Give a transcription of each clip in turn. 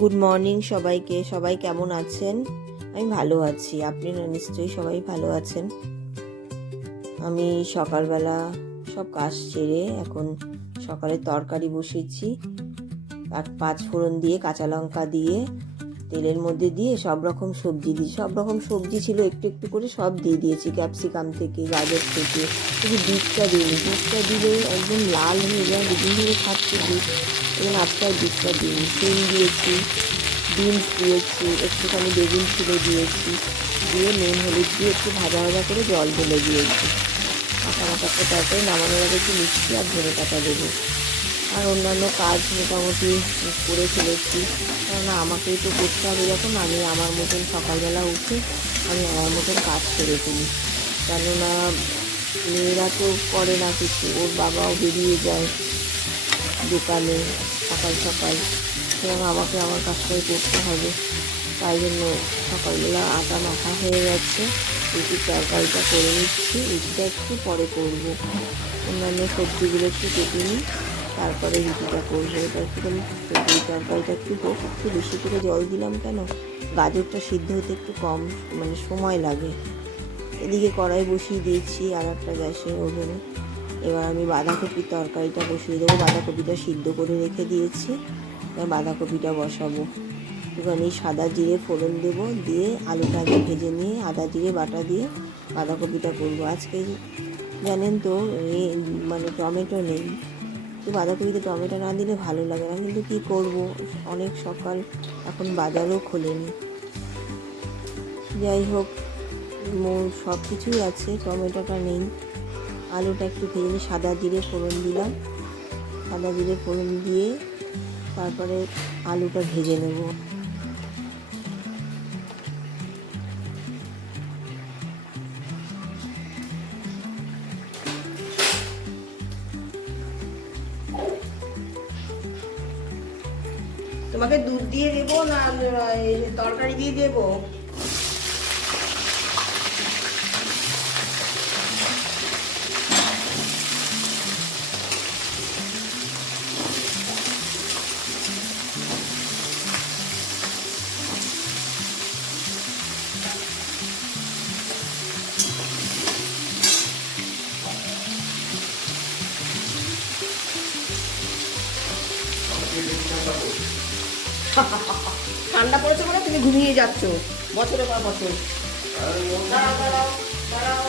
Good morning সবাইকে। সবাই কেমন আছেন? আমি ভালো আছি। আপনারা নিশ্চয়ই সবাই ভালো আছেন। আমি সকালবেলা সব কাজ সেরে এখন সকালে তরকারি বসেছি। আর পাঁচ ফোড়ন দিয়ে কাঁচা লঙ্কা দিয়ে তেলের মধ্যে দিয়ে সব রকম সবজি দিই। সব রকম সবজি ছিল একটু একটু করে সব দিয়ে দিয়েছি ক্যাপসিকাম থেকে, গাজর থেকে। শুধু বিটটা দিইনি বিটটা দিলে একদম লাল হয়ে যায়, দুদিন ধরে খাচ্ছি বিট এবং আর বিটটা দিইনি। সিম দিয়েছি বিনস দিয়েছি, একটুখানি বেগুন ছিল দিয়েছি, দিয়ে নুন, হলুদ দিয়ে একটু ভাজা ভাজা করে জল ঢেলে দিয়েছি। মাথা মাথা করে তারপরে নামানোর আগে একটু মিষ্টি আর ধনে পাতা দেবো। আর অন্যান্য কাজ মোটামুটি করে ফেলেছি কেননা আমাকেই তো করতে হবে যখন, আমি আমার মতন সকালবেলা উঠে আমি আমার মতন কাজ করে ফেলি। কেননা মেয়েরা তো করে না কিছু, ওর বাবাও বেরিয়ে যায় দোকানে সকাল সকাল। সুতরাং আমাকে আমার কাজটাই করতে হবে। তাই জন্য সকালবেলা আটা মাখা হয়ে গেছে রুটির তরকারিটা করে নিচ্ছি, রুটিটা একটু পরে করব। অন্যান্য সবজিগুলো একটু কেটে নিই। তারপরে রুটিটা করব এটা একটুখানি রুটির তরকারিটা একটু হোক, একটু বেশি করে জল দিলাম কেন? গাজরটা সিদ্ধ হতে একটু কম মানে সময় লাগে। এদিকে কড়াই বসিয়ে দিয়েছি আর একটা গ্যাসের ওভেনে। এবার আমি বাঁধাকপির তরকারিটা বসিয়ে দেবো, বাঁধাকপিটা সিদ্ধ করে রেখে দিয়েছি। এবার বাঁধাকপিটা বসাবো। একটুখানি সাদা জিরে ফোড়ন দেবো, দিয়ে আলুটা আগে ভেজে নিয়ে আদা জিরে বাটা দিয়ে বাঁধাকপিটা করব। আজকে জানেন তো মানে টমেটো নেই। তো বাঁধাকপিতে টমেটো না দিলে ভালো লাগে না। কিন্তু কী করব? অনেক সকাল, এখন বাজারও খোলেনি। যাই হোক সব কিছুই আছে, টমেটোটা নেই। আলুটা একটু ভেজে সাদা জিরে ফোড়ন দিলাম। সাদা জিরে ফোড়ন দিয়ে তারপরে আলুটা ভেজে নেব। তরকারি দিয়ে দেবো। ঠান্ডা পড়েছে বলে তুমি ঘুমিয়ে যাচ্ছ। বছরের পর বছর। দাঁড়াও দাঁড়াও দাঁড়াও।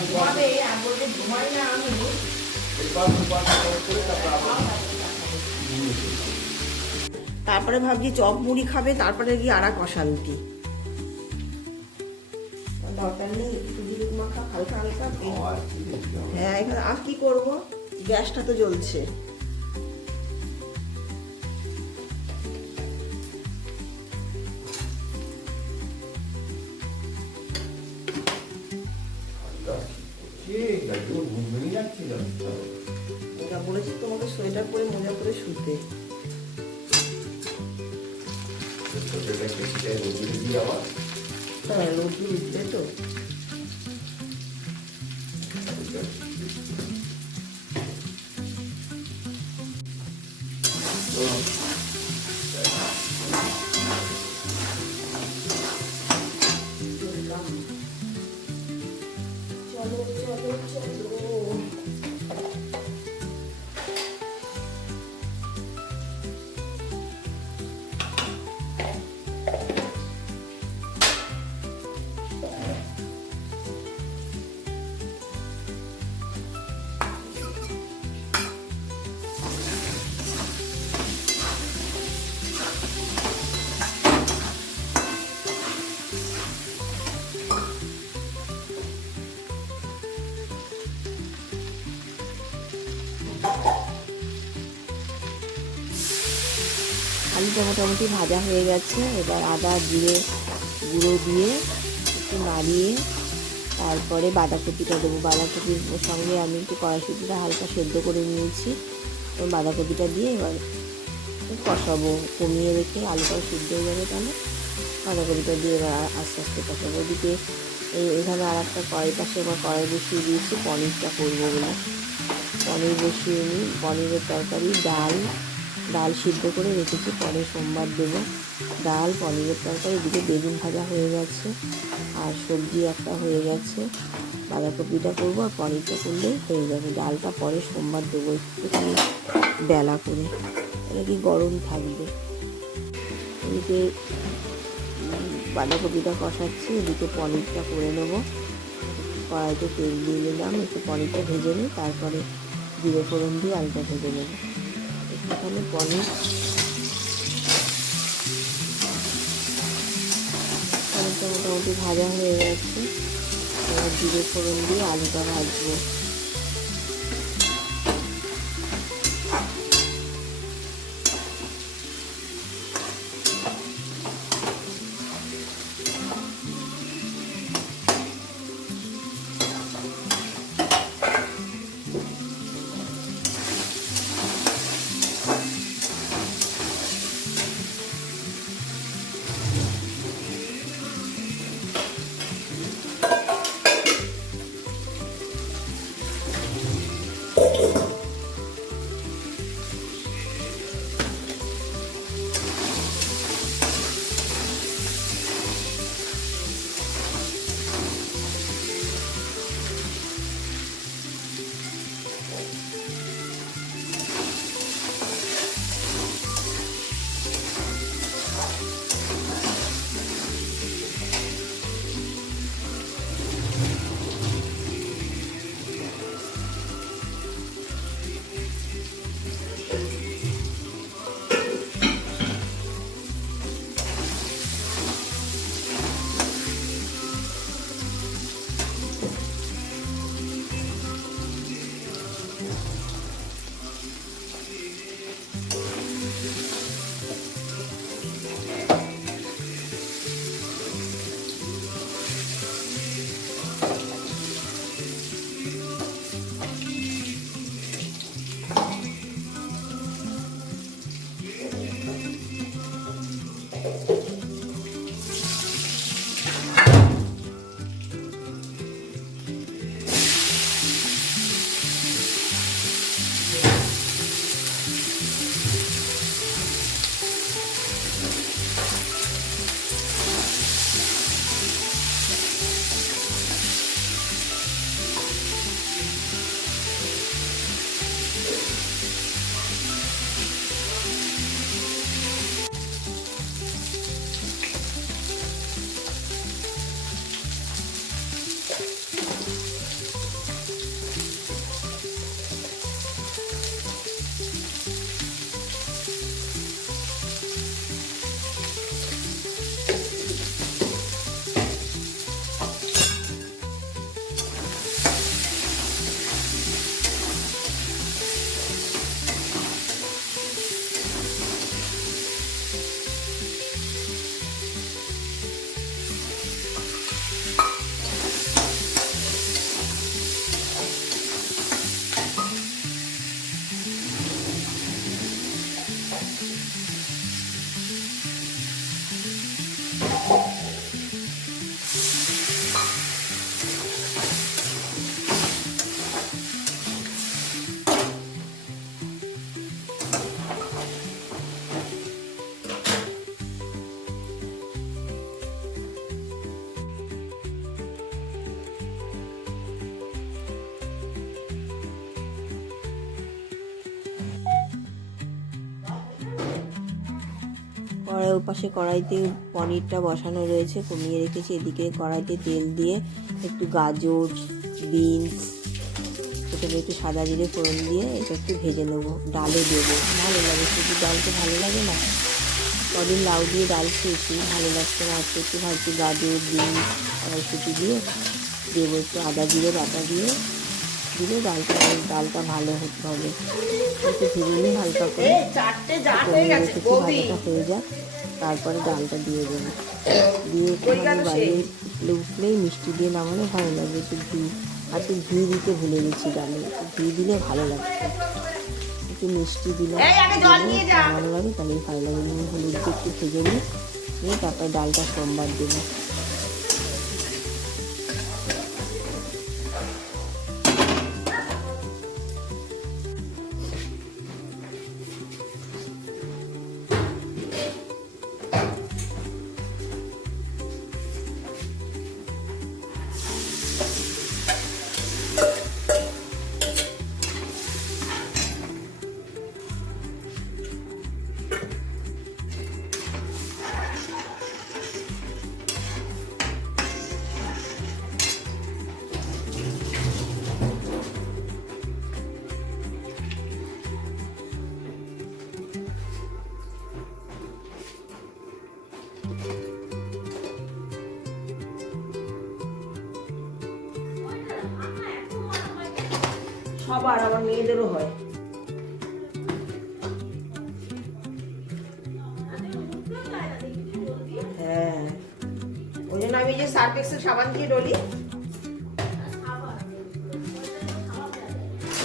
ঘুমাবে, আর বলবে ঘুমাই না আমি। তারপরে ভাবছি চপ মুড়ি খাবে তারপরে গিয়ে আর এক অশান্তি। দরকার নেই একটু মাখা হালকা হালকা হ্যাঁ এখানে আর কি করব? গ্যাসটা তো জ্বলছে। ওটা বলেছি তোমাকে সোয়েটার পরে মোজা পরে শুতে। হ্যাঁ রোদ্রু উঠবে তো। Amen. আলুটা মোটামুটি ভাজা হয়ে গেছে। এবার আদা, জিরে গুঁড়ো দিয়ে একটু নাড়িয়ে তারপরে বাঁধাকপিটা দেবো। বাঁধাকপির সঙ্গে আমি একটু কড়াইশুটিটা হালকা সেদ্ধ করে নিয়েছি। ওই বাঁধাকপিটা দিয়ে এবার কষাবো। কমিয়ে রেখে আলুটাও সিদ্ধ হয়ে যাবে তাহলে বাঁধাকপিটা দিয়ে এবার আস্তে আস্তে কষাবো। ওদিকে এখানে আর একটা কড়াই পাশে এবার কড়াই বসিয়ে দিয়েছি পনিরটা করব বলে। পনির বসিয়ে নিই পনিরের তরকারি, ডাল ডাল সিদ্ধ করে রেখেছি। পরে সোমবার দেবো ডাল, পনিরের তরকারি, এদিকে বেগুন ভাজা হয়ে গেছে আর সবজি একটা হয়ে গেছে। বাঁধাকপিটা করব আর পনিরটা করলেই হয়ে যাবে। ডালটা পরে সোমবার দেবো একটুখানি বেলা করে। এটা কি গরম থাকবে। এদিকে বাঁধাকপিটা কষাচ্ছি, এদিকে পনিরটা করে নেব। কড়াইতে তেল দিয়ে নিলাম একটু পনিরটা ভেজে নিই, তারপরে জিরে ফোড়ন দিয়ে আলুটা ভেজে নেব। এখানে পনিরটা মোটামুটি ভাজা হয়ে গেছে। এবার জিরে ফোড়ন দিয়ে আলুটা ভাজবো। কড়াই ওপাশে কড়াইতে পনিরটা বসানো রয়েছে, কমিয়ে রেখেছি। এদিকে কড়াইতে তেল দিয়ে একটু গাজর, বিনস, প্রথমে একটু সাদা জিরে ফোড়ন দিয়ে এটা একটু ভেজে নেব, ডালে দেবো। ভালো লাগে, শুধু ডাল তো ভালো লাগে না? কদিন লাউ দিয়ে ডাল খেয়েছি, ভালো লাগছে না। আজকে একটু ভাবছি গাজর, বিনস কড়াইশুটি দিয়ে দেবো একটু আদা জিরে, বাটা দিয়ে। দিলে ডালটা ডালটা ভালো হতে হবে। একটু ভেজে নিই হালকা করে যা হয়ে ভাজাটা হয়ে যাক তারপরে ডালটা দিয়ে দেবো। দিয়ে একটুখানি সে? বাইরে উঠলেই মিষ্টি দিয়ে নামালে ভালো লাগবে একটু ঘি। আজকে ঘি দিতে ভুলে গেছি ডালে একটু ঘি দিলে ভালো লাগবে একটু মিষ্টি দিলে। ভালো লাগে তাহলেই ভালো লাগে। নুন হলুদ দিয়ে একটু ভেজে নিই নিয়ে তারপরে ডালটা সোমবার দেবো। সবার আমার মেয়েদেরও হয়। হ্যাঁ। ওই জন্য আমি যে সার্ফ এক্সেল সাবান দিয়ে ডলি।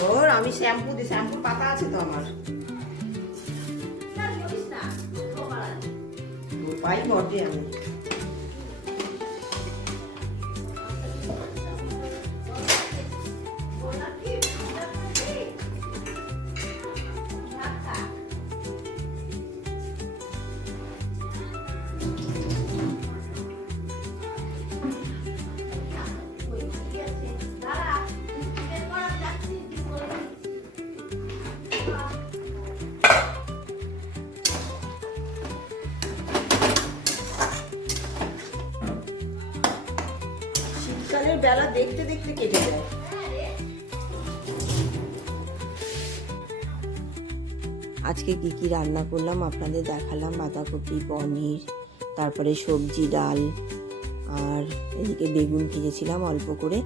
ওর আমি শ্যাম্পু দিই শ্যাম্পুর পাতা আছে তো আমার। পাই বটে আমি। আজকে কী কী রান্না করলাম আপনাদের দেখালাম বাঁধাকপি পনির তারপরে সবজি ডাল আর এদিকে বেগুন ভেজেছিলাম অল্প করে।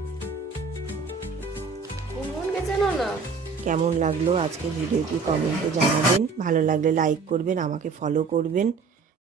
কেমন লাগল আজকে ভিডিওটি কমেন্টে জানাবেন। ভালো লাগলে লাইক করবেন আমাকে ফলো করবেন।